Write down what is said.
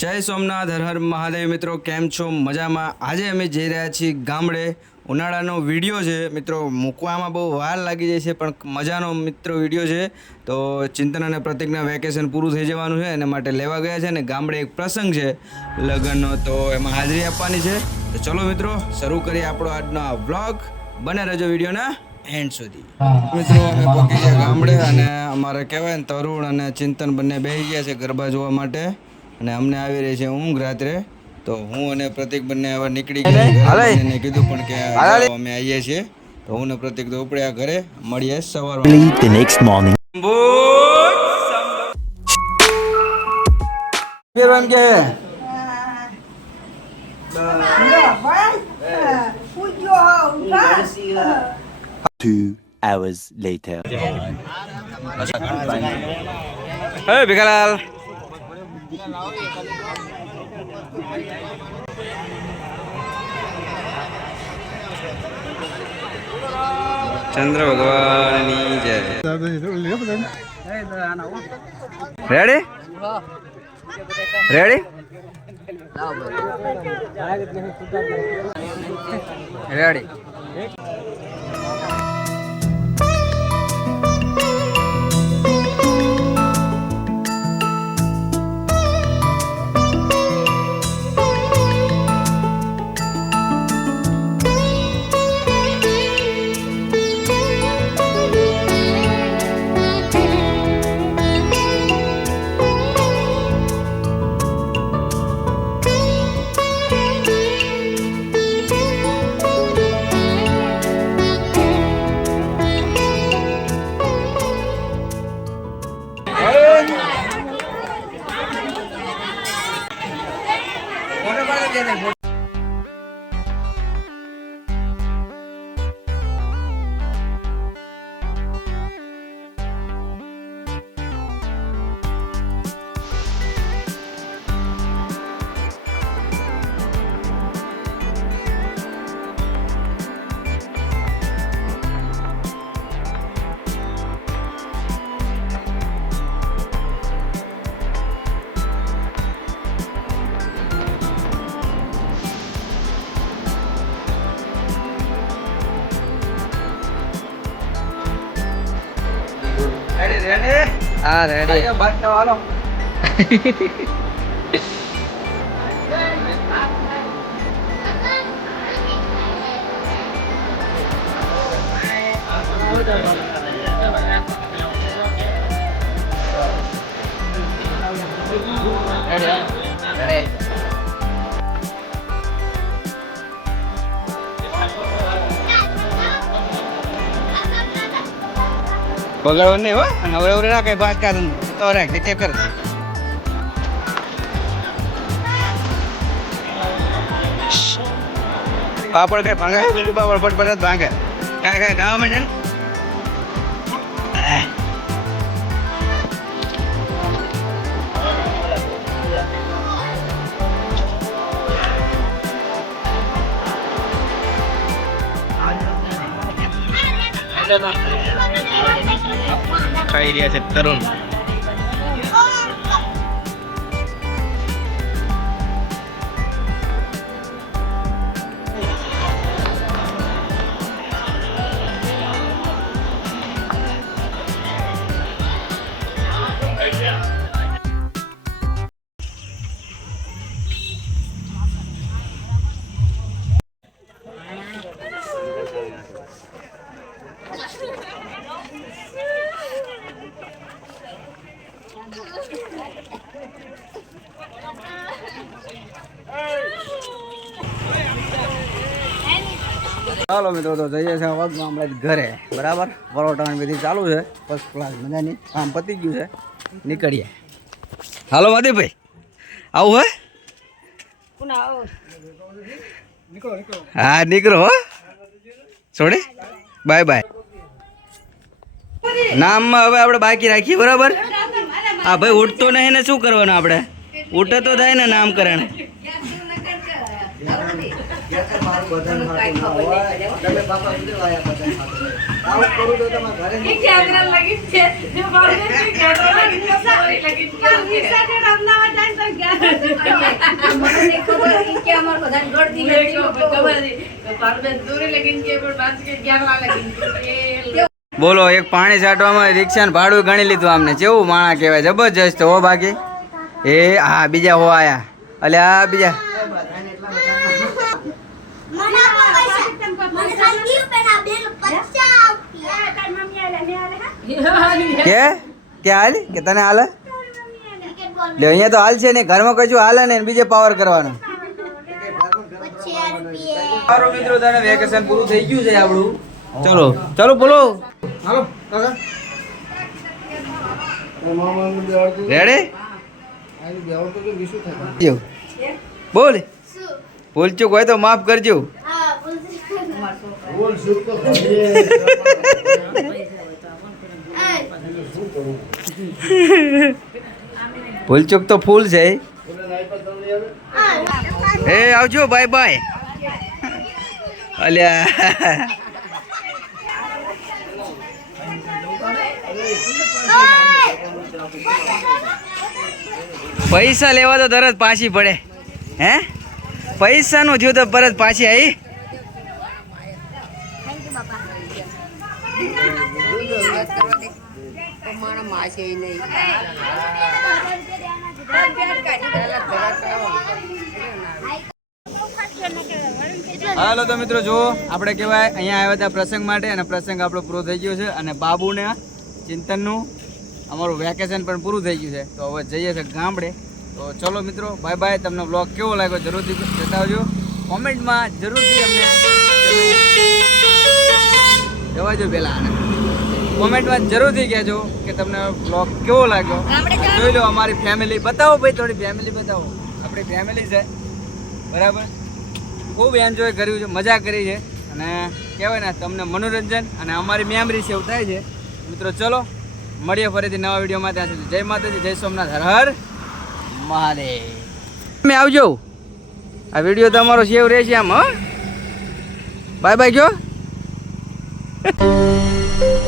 જય સોમનાથ, હર હર મહાદેવ. મિત્રો કેમ છો? મજામાં? આજે અમે જઈ રહ્યા છીએ ગામડે. ઉનાળાનો વિડીયો છે મિત્રો, મૂકવામાં બહુ વાર લાગી જાય છે પણ મજાનો મિત્રો વિડીયો છે. તો ચિંતન અને પ્રતિકના વેકેશન પૂરું થઈ જવાનું છે એના માટે લેવા ગયા છે ને ગામડે એક પ્રસંગ છે લગ્નનો, તો એમાં હાજરી આપવાની છે. તો ચલો મિત્રો શરૂ કરીએ આપણો આજનો આ વ્લોગ. બને રહેજો વિડીયોના એન્ડ સુધી. મિત્રો અમે પહોંચી ગયા ગામડે અને અમારે કહેવાય ને તરુણ અને ચિંતન બંને બેસી ગયા છે ગરબા જોવા માટે અને અમને આવી રહી છે ઊંઘ રાત્રે. તો હું અને પ્રતિક બંને હવે નીકળી ગયા. એને કીધું પણ કે અમે આવીએ છીએ. તો હું ને પ્રતિક તો ઉપડ્યા ઘરે. મળીએ સવારમાં. The next morning. કે 2 hours later. હે ભીખાલાલ, ચંદ્ર ભગવાનની જય. Ready ready ready. હા રેડી. બગાડો નહીં હો. હવે હવે ના કઈ વાત કર તો રાખ તે કર. પાપડ કઈ ભાંગે પાપડ ફટફટ ભાંગે કાંઈ કાંઈ ગાવામાં છે ને. ખાઈ રહ્યા છે તરુણ. ચાલો મિત્રો, તો જઈએ છીએ વગમાં હમણાં ઘરે. બરાબર, પરોઠા બધી ચાલુ છે ફર્સ્ટ ક્લાસ મજાની. કામ પતી ગયું છે, નીકળીએ. હાલો મહાદેવભાઈ, આવું હે? હા નીકળો હો. છોડી બાય બાય. નામમાં હવે આપણે બાકી રાખીએ. બરાબર. હા ભાઈ, ઉઠતો નહીં ને શું કરવાનું આપણે? ઉઠે તો થાય ને નામકરણ. બોલો એક પાણી છાંટવામાં રિક્ષાનું ભાડું ગણી લીધું આમને કેવું માણા કહેવાય જબરજસ્ત હો બાકી એ હા બીજા હો આયા અલે આ બીજા કે હાલ કે તને હાલ લે અહીંયા તો હાલ છે ને ઘરમાં કશું હાલે ને બીજે પાવર કરવાનો મારો મિત્રો તને વેકેશન પૂરું થઈ ગયું છે આપણું ચલો ચલો બોલો હાલો રેડી બોલ ભૂલચૂક હોય તો માફ કરજો ભૂલચૂક તો ફૂલ છે એ આવજો બાય બાય અલ્યા પૈસા લેવા તો તરત પાછી પડે હે પૈસાનું થયું તો પરત પાછી આવી હાલો તો મિત્રો જુઓ આપણે કહેવાય અહીંયા આવ્યા હતા પ્રસંગ માટે અને પ્રસંગ આપણો પૂરો થઈ ગયો છે અને બાબુને ચિંતનનું અમારું વેકેશન પણ પૂરું થઈ ગયું છે તો હવે જઈએ છીએ ગામડે તો ચલો મિત્રો બાય બાય તમને બ્લોગ કેવો લાગ્યો જરૂરથી બતાવજો કોમેન્ટમાં જરૂરથી અમને જવાજો પહેલાં કોમેન્ટમાં જરૂરથી કહેજો કે તમને બ્લોગ કેવો લાગ્યો જોઈ લો અમારી ફેમિલી બતાવો ભાઈ થોડી ફેમિલી બતાવો આપણી ફેમિલી છે બરાબર ખૂબ એન્જોય કર્યું છે મજા કરી છે અને કહેવાય ને તમને મનોરંજન અને અમારી મેમરી સેવ થાય છે મિત્રો ચલો મળીએ ફરીથી નવા વિડીયોમાં ત્યાં સુધી જય માતાજી જય સોમનાથ હર હર મહાદેવ તમે આવજો આ વિડીયો તમારો સેવ રહેશે આમ હ બાય બાય જો